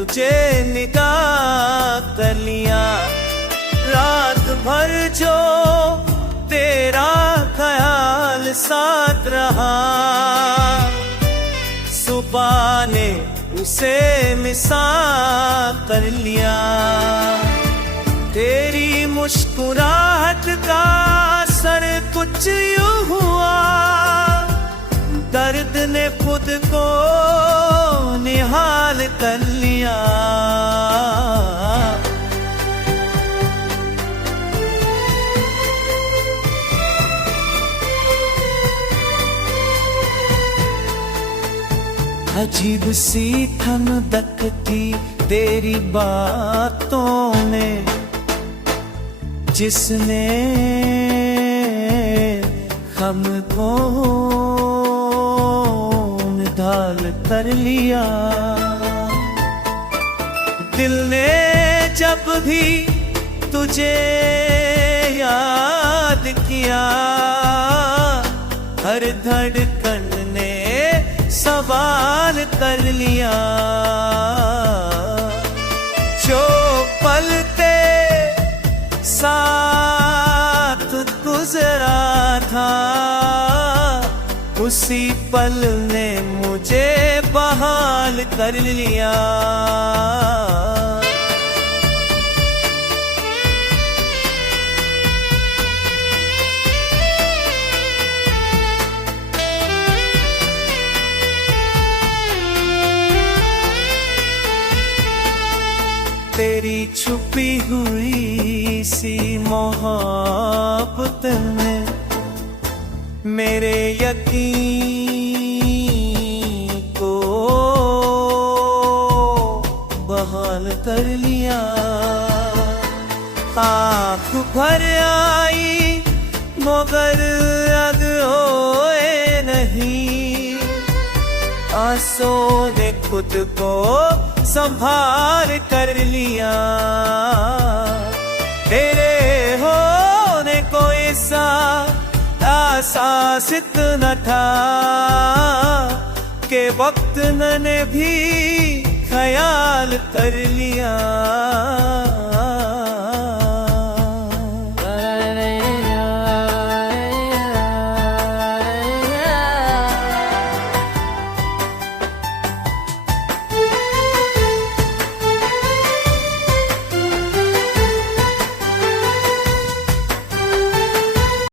तुझे निकाह कर लिया। रात भर जो तेरा ख्याल साथ रहा, सुबह ने उसे मिसाल कर लिया। तेरी मुस्कुराहट का असर कुछ यूं हुआ, दर्द ने खुद को निहाल कर लिया। अजीब सी ठंडक थी तेरी बातों में, जिसने हमको ढाल कर लिया। दिल ने जब भी तुझे याद किया, हर धड़कन ने सवाल कर लिया। जो पलते साथ गुजरा था, उसी पल ने मुझे बहाल कर लिया। तेरी छुपी हुई सी मोहब्बत में मेरे यकीन को बहाल कर लिया। आँख भर आई मगर अब होए नहीं, आंसुओं ने खुद को संभाल कर लिया। तेरे होने को ऐसा एहसास इतना था कि वक्त मैंने भी ख्याल कर लिया।